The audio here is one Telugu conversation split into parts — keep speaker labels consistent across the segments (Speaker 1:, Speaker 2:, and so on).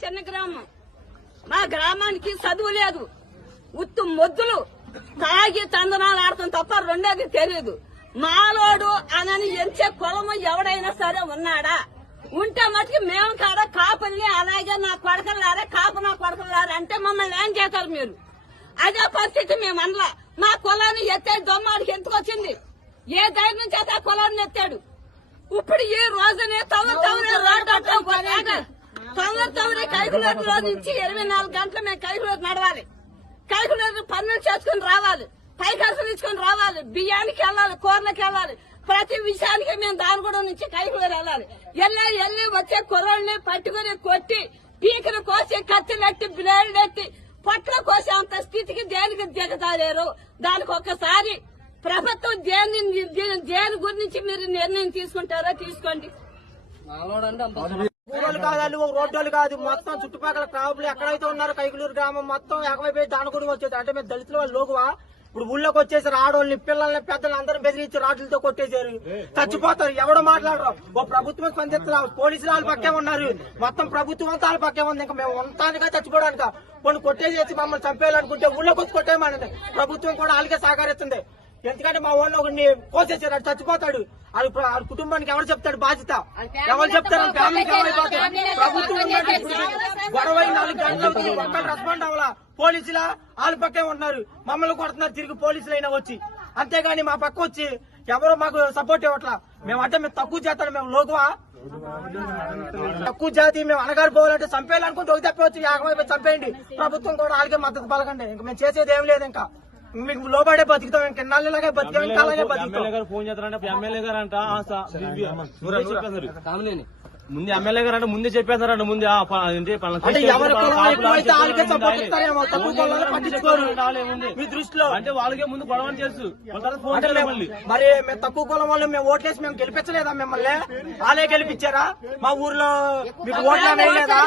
Speaker 1: చిన్న గ్రామం. మా గ్రామానికి చదువు లేదు. ఉత్తు మొద్దులు తాగి తందనాలు ఆడతాం తప్ప రెండోది తెలియదు మాలోడు అనని ఎంచే కులము ఎవడైనా సరే ఉన్నాడా? ఉంటే మటుకు మేము కాడ కాపుల్ని అలాగే నా కొడకలారే కాపు నా కొడకలారే అంటే మమ్మల్ని ఏం చేస్తారు మీరు? అదే పరిస్థితి మేము అనలా. మా కులాన్ని ఎత్తే దొమ్మాడికి ఎందుకు వచ్చింది? ఏ ధైర్యం చేత ఆ కులాన్ని ఎత్తాడు? ఇప్పుడు ఈ రోజునే తవ్వ తవ్వరే రోడ్డు కైకులూరు రోజు నుంచి ఇరవై నాలుగు గంటలు మేము కైకులూరు నడవాలి. కైకులూరు పనులు చేసుకుని రావాలి. పైకరసలు ఇచ్చుకొని రావాలి. బియ్యానికి వెళ్ళాలి కూరలకు వెళ్ళాలి. ప్రతి విషయానికి మేము దానిగూడెం నుంచి కైకులూరు వెళ్ళాలి. వెళ్ళి వెళ్ళి వచ్చే కుర్రల్ని పట్టుకుని కొట్టి పీకను కోసి కత్తిలెట్టి బ్లేడ్ ఎట్టి పొట్ల కోసే అంత స్థితికి దేనికి దిగజాలేరు దానికి ఒక్కసారి ప్రభుత్వం దేని దేని గురించి మీరు నిర్ణయం తీసుకుంటారో తీసుకోండి.
Speaker 2: ఊరోళ్ళు కాదు వాళ్ళు ఒక రోడ్డు కాదు. మొత్తం చుట్టుపక్కల క్రాపులు ఎక్కడైతే ఉన్నారో కైకులూరు గ్రామం మొత్తం ఏకమైపోయి దానగుడి వచ్చేది అంటే మేము దళితుల వాళ్ళు లోకువా ఇప్పుడు ఊళ్ళోకి వచ్చేసారు ఆడోళ్ళని పిల్లల్ని పెద్దలు అందరూ బెదిరించి రాడ్లతో కొట్టేశారు. చచ్చిపోతారు. ఎవడో మాట్లాడరు? ఓ ప్రభుత్వం స్పందిస్తున్నారు పోలీసులు వాళ్ళ పక్కే ఉన్నారు. మొత్తం ప్రభుత్వం అంతా వాళ్ళ పక్కే ఉంది. ఇంకా మేము ఉంటానికా చచ్చిపోవడానిక? కొన్ని కొట్టేసేసి మమ్మల్ని చంపేయాలనుకుంటే ఊళ్ళోకి వచ్చి కొట్టేయమనండి. ప్రభుత్వం కూడా వాళ్ళకే సహకరిస్తుంది. ఎందుకంటే మా వాళ్ళు ఒకరిని కోసేసారు అది చచ్చిపోతాడు. అది ఆ కుటుంబానికి ఎవరు చెప్తాడు? బాధ్యత. ఎవరు చెప్తారు? ఫ్యామిలీకి ప్రభుత్వం ఇప్పుడు. గొడవ నాలుగు గంటలు అవుతుంది. ఒక్కరు రెస్పాండ్ అవ్వాలా? పోలీసుల? వాళ్ళ పక్కే ఉంటున్నారు. మమ్మల్ని కొడుతున్నారు. తిరిగి పోలీసులు అయినా వచ్చి. అంతేగాని మా పక్క వచ్చి ఎవరు మాకు సపోర్ట్ ఇవ్వట్లా? మేము అంటే మేము తక్కువ చేస్తాడు మేము లోకువా? తక్కువ జాతి. మేము అనగారు పోవాలంటే చంపేయాలనుకుంటే ఒక తప్పవచ్చు యాగమైపోయి చంపేయండి. ప్రభుత్వం కూడా వాళ్ళకే మద్దతు పలకండి. ఇంకా మేము చేసేది ఏం లేదు ఇంకా. మీకు లోబడే బతుకుతాం ఇంకా బతికాం ఇంకా అలాగే బతుకుతాం.
Speaker 3: ఎమ్మెల్యే గారు ఫోన్ చేస్తారంటే ఎమ్మెల్యే గారు అంట ముందే ఎమ్మెల్యే గారు అంటే ముందే చెప్పేశారంట ముందే.
Speaker 2: మీ దృష్టిలో.
Speaker 3: అంటే వాళ్ళకే ముందు గొడవ తెలుసు.
Speaker 2: మరి మేము తక్కువ కులం వాళ్ళు మేము ఓట్లేసి మేము గెలిపించలేదా మిమ్మల్ని? వాళ్ళే గెలిపించారా? మా ఊర్లో మీకు ఓట్లు వేయలేదా?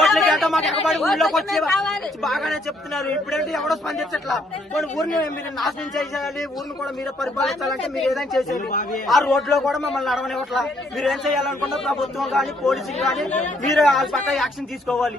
Speaker 2: ఓట్లకి అంటే మాకు ఎగబడి ఊర్లోకి వచ్చి వచ్చి బాగానే చెప్తున్నారు. ఇప్పుడేంటి ఎవడో స్పందించట్లా? కొన్ని ఊరిని మీరు నాశనం చేసేయాలి ఊరిని కూడా మీరే పరిపాలించాలంటే మీరు ఏదైనా చేసేది ఆ రోడ్లో కూడా మమ్మల్ని నడవనివ్వట్లా? మీరు ఏం చేయాలనుకున్న ప్రభుత్వం? కానీ పోలీసులు కానీ మీరు వాళ్ళ పక్క యాక్షన్ తీసుకోవాలి.